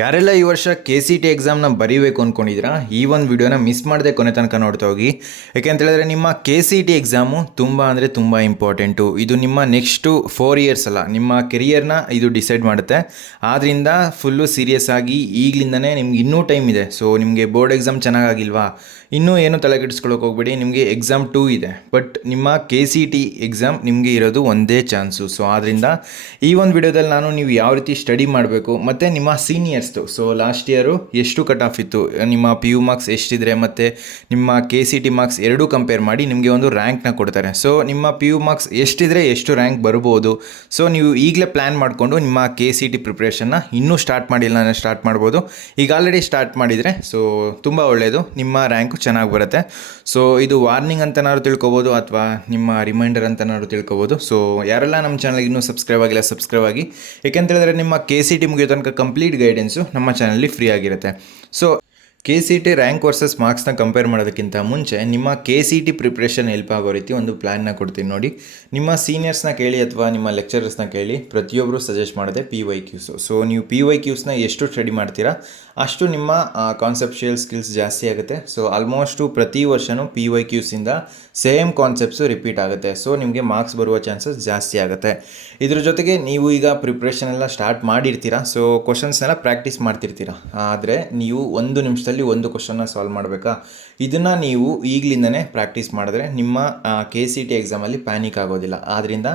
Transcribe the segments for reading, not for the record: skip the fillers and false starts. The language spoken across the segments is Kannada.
ಯಾರೆಲ್ಲ ಈ ವರ್ಷ KCT ಎಕ್ಸಾಮ್ನ ಬರೀಬೇಕು ಅಂದ್ಕೊಂಡಿದ್ದೀರಾ ಈ ಒಂದು ವಿಡಿಯೋನ ಮಿಸ್ ಮಾಡದೆ ಕೊನೆ ತನಕ ನೋಡ್ತಾ ಹೋಗಿ. ಯಾಕೆಂತ ಹೇಳಿದ್ರೆ ನಿಮ್ಮ KCT ಎಕ್ಸಾಮು ತುಂಬ ಅಂದರೆ ತುಂಬ ಇಂಪಾರ್ಟೆಂಟು. ಇದು ನಿಮ್ಮ ನೆಕ್ಸ್ಟು 4 ಇಯರ್ಸ್ ಅಲ್ಲ, ನಿಮ್ಮ ಕೆರಿಯರ್ನ ಇದು ಡಿಸೈಡ್ ಮಾಡುತ್ತೆ. ಆದ್ದರಿಂದ ಫುಲ್ಲು ಸೀರಿಯಸ್ ಆಗಿ ಈಗಲಿಂದನೇ ನಿಮ್ಗೆ ಇನ್ನೂ ಟೈಮ್ ಇದೆ. ಸೊ ನಿಮಗೆ ಬೋರ್ಡ್ ಎಕ್ಸಾಮ್ ಚೆನ್ನಾಗಾಗಿಲ್ವಾ, ಇನ್ನೂ ಏನು ತಲೆಕೆಡಿಸ್ಕೊಳ್ಳೋಕೆ ಹೋಗ್ಬೇಡಿ. ನಿಮಗೆ ಎಕ್ಸಾಮ್ 2 ಇದೆ, ಬಟ್ ನಿಮ್ಮ KCT ಎಕ್ಸಾಮ್ ನಿಮಗೆ ಇರೋದು ಒಂದೇ ಚಾನ್ಸು. ಸೊ ಆದ್ದರಿಂದ ಈ ಒಂದು ವಿಡಿಯೋದಲ್ಲಿ ನಾನು ನೀವು ಯಾವ ರೀತಿ ಸ್ಟಡಿ ಮಾಡಬೇಕು ಮತ್ತು ನಿಮ್ಮ ಸೀನಿಯರ್ಸ್ದು, ಸೊ ಲಾಸ್ಟ್ ಇಯರು ಎಷ್ಟು ಕಟ್ ಆಫ್ ಇತ್ತು, ನಿಮ್ಮ PU ಮಾರ್ಕ್ಸ್ ಎಷ್ಟಿದ್ರೆ ಮತ್ತು ನಿಮ್ಮ KCT ಮಾರ್ಕ್ಸ್ ಎರಡೂ ಕಂಪೇರ್ ಮಾಡಿ ನಿಮಗೆ ಒಂದು ರ್ಯಾಂಕ್ನ ಕೊಡ್ತಾರೆ. ಸೊ ನಿಮ್ಮ PU ಮಾರ್ಕ್ಸ್ ಎಷ್ಟಿದ್ರೆ ಎಷ್ಟು ರ್ಯಾಂಕ್ ಬರ್ಬೋದು. ಸೊ ನೀವು ಈಗಲೇ ಪ್ಲ್ಯಾನ್ ಮಾಡಿಕೊಂಡು ನಿಮ್ಮ KCT ಪ್ರಿಪ್ರೇಷನ್ನ ಇನ್ನೂ ಸ್ಟಾರ್ಟ್ ಮಾಡಿಲ್ಲ ಅಂದರೆ ಸ್ಟಾರ್ಟ್ ಮಾಡ್ಬೋದು. ಈಗ ಆಲ್ರೆಡಿ ಸ್ಟಾರ್ಟ್ ಮಾಡಿದರೆ ಸೊ ತುಂಬ ಒಳ್ಳೆಯದು, ನಿಮ್ಮ ರ್ಯಾಂಕು ಚೆನ್ನಾಗಿ ಬರುತ್ತೆ. ಸೊ ಇದು ವಾರ್ನಿಂಗ್ ಅಂತನಾದ್ರು ತಿಳ್ಕೊಬೋದು ಅಥವಾ ನಿಮ್ಮ ರಿಮೈಂಡರ್ ಅಂತನಾದ್ರು ತಿಳ್ಕೊಬೋದು. ಸೊ ಯಾರೆಲ್ಲ ನಮ್ಮ ಚಾನಲ್ಗೆ ಇನ್ನೂ ಸಬ್ಸ್ಕ್ರೈಬ್ ಆಗಿಲ್ಲ ಸಬ್ಸ್ಕ್ರೈಬ್ ಆಗಿ. ಏಕೆಂತ ಹೇಳಿದ್ರೆ ನಿಮ್ಮ KCT ಮುಗಿಯೋ ತನಕ ಕಂಪ್ಲೀಟ್ ಗೈಡೆನ್ಸು ನಮ್ಮ ಚಾನಲ್ಲಿ ಫ್ರೀ ಆಗಿರುತ್ತೆ. ಸೊ KCT ರ್ಯಾಂಕ್ ವರ್ಸಸ್ ಮಾರ್ಕ್ಸ್ನ ಕಂಪೇರ್ ಮಾಡೋದಕ್ಕಿಂತ ಮುಂಚೆ ನಿಮ್ಮ KCT ಪ್ರಿಪ್ರೇಷನ್ ಹೆಲ್ಪ್ ಆಗೋ ರೀತಿ ಒಂದು ಪ್ಲ್ಯಾನ್ನ ಕೊಡ್ತೀನಿ ನೋಡಿ. ನಿಮ್ಮ ಸೀನಿಯರ್ಸ್ನ ಕೇಳಿ ಅಥವಾ ನಿಮ್ಮ ಲೆಕ್ಚರರ್ಸ್ನ ಕೇಳಿ ಪ್ರತಿಯೊಬ್ಬರು ಸಜೆಸ್ಟ್ ಮಾಡಿದೆ PYQs. ಸೊ ನೀವು PYQsನ ಎಷ್ಟು ಸ್ಟಡಿ ಮಾಡ್ತೀರಾ ಅಷ್ಟು ನಿಮ್ಮ ಕಾನ್ಸೆಪ್ಷುಯಲ್ ಸ್ಕಿಲ್ಸ್ ಜಾಸ್ತಿ ಆಗುತ್ತೆ. ಸೊ ಆಲ್ಮೋಸ್ಟು ಪ್ರತಿ ವರ್ಷವೂ PYQಸಿಂದ ಸೇಮ್ ಕಾನ್ಸೆಪ್ಟ್ಸು ರಿಪೀಟ್ ಆಗುತ್ತೆ. ಸೊ ನಿಮಗೆ ಮಾರ್ಕ್ಸ್ ಬರುವ ಚಾನ್ಸಸ್ ಜಾಸ್ತಿ ಆಗುತ್ತೆ. ಇದ್ರ ಜೊತೆಗೆ ನೀವು ಈಗ ಪ್ರಿಪ್ರೇಷನ್ ಎಲ್ಲ ಸ್ಟಾರ್ಟ್ ಮಾಡಿರ್ತೀರಾ, ಸೊ ಕ್ವಶನ್ಸ್ನೆಲ್ಲ ಪ್ರಾಕ್ಟೀಸ್ ಮಾಡ್ತಿರ್ತೀರ. ಆದರೆ ನೀವು 1 ನಿಮಿಷದಲ್ಲಿ ಒಂದು ಕ್ವಶನ್ನ ಸಾಲ್ವ್ ಮಾಡಬೇಕಾ, ಇದನ್ನು ನೀವು ಈಗಲಿಂದನೇ ಪ್ರಾಕ್ಟೀಸ್ ಮಾಡಿದ್ರೆ ನಿಮ್ಮ KCT ಎಕ್ಸಾಮಲ್ಲಿ ಪ್ಯಾನಿಕ್ ಆಗೋದಿಲ್ಲ. ಆದ್ದರಿಂದ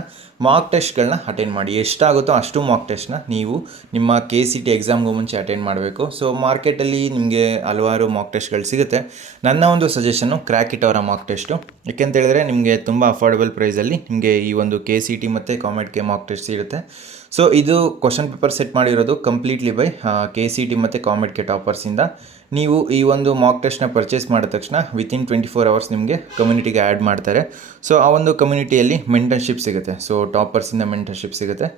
ಮಾಕ್ ಟೆಸ್ಟ್ಗಳನ್ನ ಅಟೆಂಡ್ ಮಾಡಿ. ಎಷ್ಟಾಗುತ್ತೋ ಅಷ್ಟು ಮಾಕ್ ಟೆಸ್ಟ್ನ ನೀವು ನಿಮ್ಮ KCT ಎಕ್ಸಾಮ್ಗೂ ಮುಂಚೆ ಅಟೆಂಡ್ ಮಾಡಬೇಕು. ಸೊ ಮಾರ್ಕೆಟಲ್ಲಿ ನಿಮಗೆ ಹಲವಾರು ಮಾಕ್ ಟೆಸ್ಟ್ಗಳು ಸಿಗುತ್ತೆ. ನನ್ನ ಒಂದು ಸಜೆಷನ್ನು ಕ್ರ್ಯಾಕಿಟ್ ಅವರ ಮಾಕ್ ಟೆಸ್ಟು. ಯಾಕೆಂತ ಹೇಳಿದ್ರೆ ನಿಮಗೆ ತುಂಬ ಅಫೋರ್ಡಬಲ್ ಪ್ರೈಸಲ್ಲಿ ನಿಮಗೆ ಈ ಒಂದು KCT ಮತ್ತು ಕಾಮೆಡ್ಗೆ ಮಾಕ್ ಟೆಸ್ಟ್ ಸಿಗುತ್ತೆ. ಸೊ ಇದು ಕ್ವಶನ್ ಪೇಪರ್ ಸೆಟ್ ಮಾಡಿರೋದು ಕಂಪ್ಲೀಟ್ಲಿ ಬೈ KCT ಮತ್ತು ಕಾಮೆಡ್ಗೆ ಟಾಪರ್ಸಿಂದ. ನೀವು ಈ ಒಂದು ಮಾಕ್ ಟೆಸ್ಟ್ನ ಪರ್ಚೇಸ್ ಮಾಡಿದ ತಕ್ಷಣ ವಿತಿನ್ 24 ಅವರ್ಸ್ ನಿಮಗೆ ಕಮ್ಯುನಿಟಿಗೆ ಆ್ಯಡ್ ಮಾಡ್ತಾರೆ. ಸೊ ಆ ಒಂದು ಕಮ್ಯುನಿಟಿಯಲ್ಲಿ ಮೆಂಟರ್ಶಿಪ್ ಸಿಗುತ್ತೆ. ಸೊ ಟಾಪರ್ಸಿಂದ ಮೆಂಟರ್ಶಿಪ್ ಸಿಗುತ್ತೆ.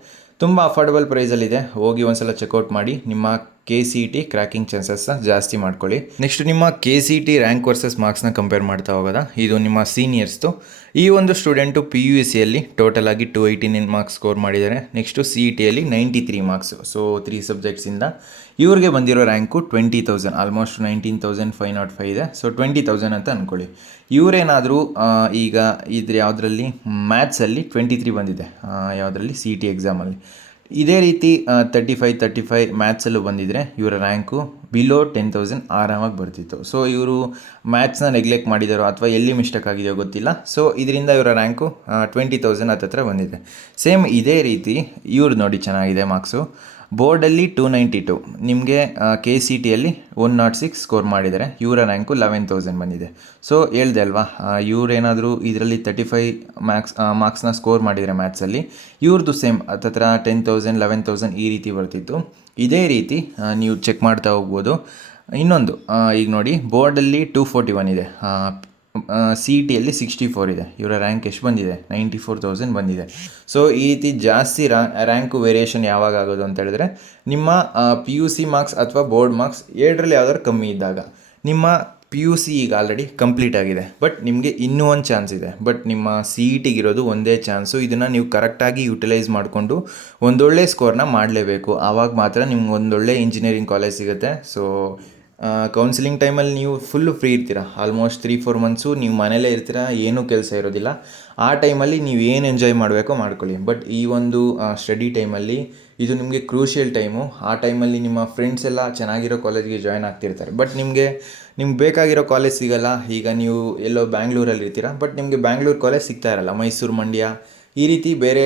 ತುಂಬ ಅಫೋರ್ಡಬಲ್ ಪ್ರೈಸಲ್ಲಿದೆ. ಹೋಗಿ ಒಂದ್ಸಲ ಚೆಕ್ಔಟ್ ಮಾಡಿ. ನಿಮ್ಮ KCT ಕ್ರ್ಯಾಕಿಂಗ್ ಚಾನ್ಸಸ್ನ ಜಾಸ್ತಿ ಮಾಡ್ಕೊಳ್ಳಿ. ನೆಕ್ಸ್ಟ್ ನಿಮ್ಮ KCT ರ್ಯಾಂಕ್ ವರ್ಸಸ್ ಮಾರ್ಕ್ಸ್ನ ಕಂಪೇರ್ ಮಾಡ್ತಾ ಹೋಗೋದಾ. ಇದು ನಿಮ್ಮ ಸೀನಿಯರ್ಸ್ದು. ಈ ಒಂದು ಸ್ಟೂಡೆಂಟು PUCಯಲ್ಲಿ ಟೋಟಲ್ ಆಗಿ 289 ಮಾರ್ಕ್ಸ್ ಸ್ಕೋರ್ ಮಾಡಿದ್ದಾರೆ. ನೆಕ್ಸ್ಟು CETಯಲ್ಲಿ 93 ಮಾರ್ಕ್ಸು. ಸೊ 3 ಸಬ್ಜೆಕ್ಟ್ಸಿಂದ ಇವ್ರಿಗೆ ಬಂದಿರೋ ರ್ಯಾಂಕು 20,000, ಆಲ್ಮೋಸ್ಟ್ 19,505 ಇದೆ. ಸೊ 20,000 ಅಂತ ಅಂದ್ಕೊಳ್ಳಿ. ಇವರೇನಾದರೂ ಈಗ ಇದ್ರ ಯಾವುದರಲ್ಲಿ ಮ್ಯಾಥ್ಸಲ್ಲಿ 23 ಬಂದಿದೆ, ಯಾವುದರಲ್ಲಿ CET ಎಕ್ಸಾಮಲ್ಲಿ. ಇದೇ ರೀತಿ 35 ಮ್ಯಾಥ್ಸಲ್ಲೂ ಬಂದಿದ್ದರೆ ಇವರ ರ್ಯಾಂಕು ಬಿಲೋ 10,000 ಆರಾಮಾಗಿ ಬರ್ತಿತ್ತು. ಸೊ ಇವರು ಮ್ಯಾಥ್ಸ್ನ ನೆಗ್ಲೆಕ್ಟ್ ಮಾಡಿದಾರೋ ಅಥವಾ ಎಲ್ಲಿ ಮಿಸ್ಟೇಕ್ ಆಗಿದೆಯೋ ಗೊತ್ತಿಲ್ಲ. ಸೊ ಇದರಿಂದ ಇವರ ರ್ಯಾಂಕು 20,000 ಹತ್ತಿರ ಬಂದಿದೆ. ಸೇಮ್ ಇದೇ ರೀತಿ ಇವ್ರು ನೋಡಿ ಚೆನ್ನಾಗಿದೆ ಮಾರ್ಕ್ಸು. ಬೋರ್ಡಲ್ಲಿ 292, ನಿಮಗೆ KCTಯಲ್ಲಿ 106 ಸ್ಕೋರ್ ಮಾಡಿದ್ದಾರೆ. ಇವರ ರ್ಯಾಂಕು 11,000 ಬಂದಿದೆ. ಸೊ ಹೇಳ್ದೆ ಅಲ್ವಾ, ಇವರೇನಾದರೂ ಇದರಲ್ಲಿ 35 ಮಾರ್ಕ್ಸ್ನ ಸ್ಕೋರ್ ಮಾಡಿದರೆ ಮ್ಯಾಥ್ಸಲ್ಲಿ, ಇವ್ರದ್ದು ಸೇಮ್ ಹತ್ತಿರ 10,000 11,000 ಈ ರೀತಿ ಬರ್ತಿತ್ತು. ಇದೇ ರೀತಿ ನೀವು ಚೆಕ್ ಮಾಡ್ತಾ ಹೋಗ್ಬೋದು. ಇನ್ನೊಂದು ಈಗ ನೋಡಿ, ಬೋರ್ಡಲ್ಲಿ 241 ಇದೆ, CETಯಲ್ಲಿ 64 ಇದೆ. ಇವರ ರ್ಯಾಂಕ್ ಎಷ್ಟು ಬಂದಿದೆ, 94,000 ಬಂದಿದೆ. ಸೊ ಈ ರೀತಿ ಜಾಸ್ತಿ ರ್ಯಾಂಕು ವೇರಿಯೇಷನ್ ಯಾವಾಗ ಆಗೋದು ಅಂತ ಹೇಳಿದ್ರೆ ನಿಮ್ಮ PUC ಮಾರ್ಕ್ಸ್ ಅಥವಾ ಬೋರ್ಡ್ ಮಾರ್ಕ್ಸ್ ಎರಡರಲ್ಲಿ ಯಾವ್ದಾದ್ರು ಕಮ್ಮಿ ಇದ್ದಾಗ. ನಿಮ್ಮ PUC ಈಗ ಆಲ್ರೆಡಿ ಕಂಪ್ಲೀಟ್ ಆಗಿದೆ, ಬಟ್ ನಿಮಗೆ ಇನ್ನೂ ಒಂದು ಚಾನ್ಸ್ ಇದೆ. ಬಟ್ ನಿಮ್ಮ CETಗಿರೋದು ಒಂದೇ ಚಾನ್ಸು. ಇದನ್ನು ನೀವು ಕರೆಕ್ಟಾಗಿ ಯುಟಿಲೈಸ್ ಮಾಡಿಕೊಂಡು ಒಂದೊಳ್ಳೆ ಸ್ಕೋರ್ನ ಮಾಡಲೇಬೇಕು. ಆವಾಗ ಮಾತ್ರ ನಿಮ್ಗೆ ಒಂದೊಳ್ಳೆ ಇಂಜಿನಿಯರಿಂಗ್ ಕಾಲೇಜ್ ಸಿಗುತ್ತೆ. ಸೊ ಕೌನ್ಸಿಲಿಂಗ್ ಟೈಮಲ್ಲಿ ನೀವು ಫುಲ್ಲು ಫ್ರೀ ಇರ್ತೀರ. ಆಲ್ಮೋಸ್ಟ್ 3-4 ಮಂತ್ಸು ನೀವು ಮನೇಲೇ ಇರ್ತೀರ, ಏನೂ ಕೆಲಸ ಇರೋದಿಲ್ಲ. ಆ ಟೈಮಲ್ಲಿ ನೀವು ಏನು ಎಂಜಾಯ್ ಮಾಡಬೇಕೋ ಮಾಡ್ಕೊಳ್ಳಿ. ಬಟ್ ಈ ಒಂದು ಸ್ಟಡಿ ಟೈಮಲ್ಲಿ ಇದು ನಿಮಗೆ ಕ್ರೂಷಿಯಲ್ ಟೈಮು. ಆ ಟೈಮಲ್ಲಿ ನಿಮ್ಮ ಫ್ರೆಂಡ್ಸ್ ಎಲ್ಲ ಚೆನ್ನಾಗಿರೋ ಕಾಲೇಜ್ಗೆ ಜಾಯ್ನ್ ಆಗ್ತಿರ್ತಾರೆ, ಬಟ್ ನಿಮಗೆ ಬೇಕಾಗಿರೋ ಕಾಲೇಜ್ ಸಿಗೋಲ್ಲ. ಈಗ ನೀವು ಎಲ್ಲೋ ಬ್ಯಾಂಗ್ಳೂರಲ್ಲಿ ಇರ್ತೀರ, ಬಟ್ ನಿಮಗೆ ಬ್ಯಾಂಗ್ಳೂರು ಕಾಲೇಜ್ ಸಿಗ್ತಾ ಇರಲ್ಲ. ಮೈಸೂರು, ಮಂಡ್ಯ ಈ ರೀತಿ ಬೇರೆ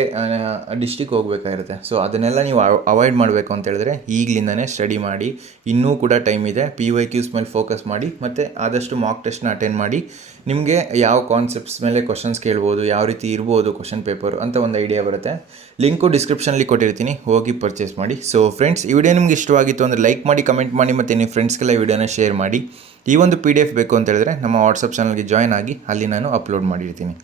ಡಿಸ್ಟಿಕ್ ಹೋಗಬೇಕಾಗಿರುತ್ತೆ. ಸೊ ಅದನ್ನೆಲ್ಲ ನೀವು ಅವಾಯ್ಡ್ ಮಾಡಬೇಕು ಅಂತ ಹೇಳಿದ್ರೆ ಈಗಲಿಂದನೇ ಸ್ಟಡಿ ಮಾಡಿ. ಇನ್ನೂ ಕೂಡ ಟೈಮ್ ಇದೆ. PYQs ಮೇಲೆ ಫೋಕಸ್ ಮಾಡಿ ಮತ್ತು ಆದಷ್ಟು ಮಾಕ್ ಟೆಸ್ಟ್ನ ಅಟೆಂಡ್ ಮಾಡಿ. ನಿಮಗೆ ಯಾವ ಕಾನ್ಸೆಪ್ಟ್ಸ್ ಮೇಲೆ ಕ್ವಶನ್ಸ್ ಕೇಳ್ಬೋದು, ಯಾವ ರೀತಿ ಇರ್ಬೋದು ಕ್ವಶನ್ ಪೇಪರು ಅಂತ ಒಂದು ಐಡಿಯಾ ಬರುತ್ತೆ. ಲಿಂಕು ಡಿಸ್ಕ್ರಿಪ್ಷನಲ್ಲಿ ಕೊಟ್ಟಿರ್ತೀನಿ, ಹೋಗಿ ಪರ್ಚೇಸ್ ಮಾಡಿ. ಸೊ ಫ್ರೆಂಡ್ಸ್, ಈ ವಿಡಿಯೋ ನಿಮ್ಗೆ ಇಷ್ಟವಾಗಿತ್ತು ಅಂದರೆ ಲೈಕ್ ಮಾಡಿ, ಕಮೆಂಟ್ ಮಾಡಿ ಮತ್ತು ನಿಮ್ಮ ಫ್ರೆಂಡ್ಸ್ಗೆಲ್ಲ ಈ ವಿಡಿಯೋನ ಶೇರ್ ಮಾಡಿ. ಈ ಒಂದು PDF ಬೇಕು ಅಂತ ಹೇಳಿದ್ರೆ ನಮ್ಮ ವಾಟ್ಸಪ್ ಚಾನಲ್ಗೆ ಜಾಯ್ನ್ ಆಗಿ, ಅಲ್ಲಿ ನಾನು ಅಪ್ಲೋಡ್ ಮಾಡಿರ್ತೀನಿ.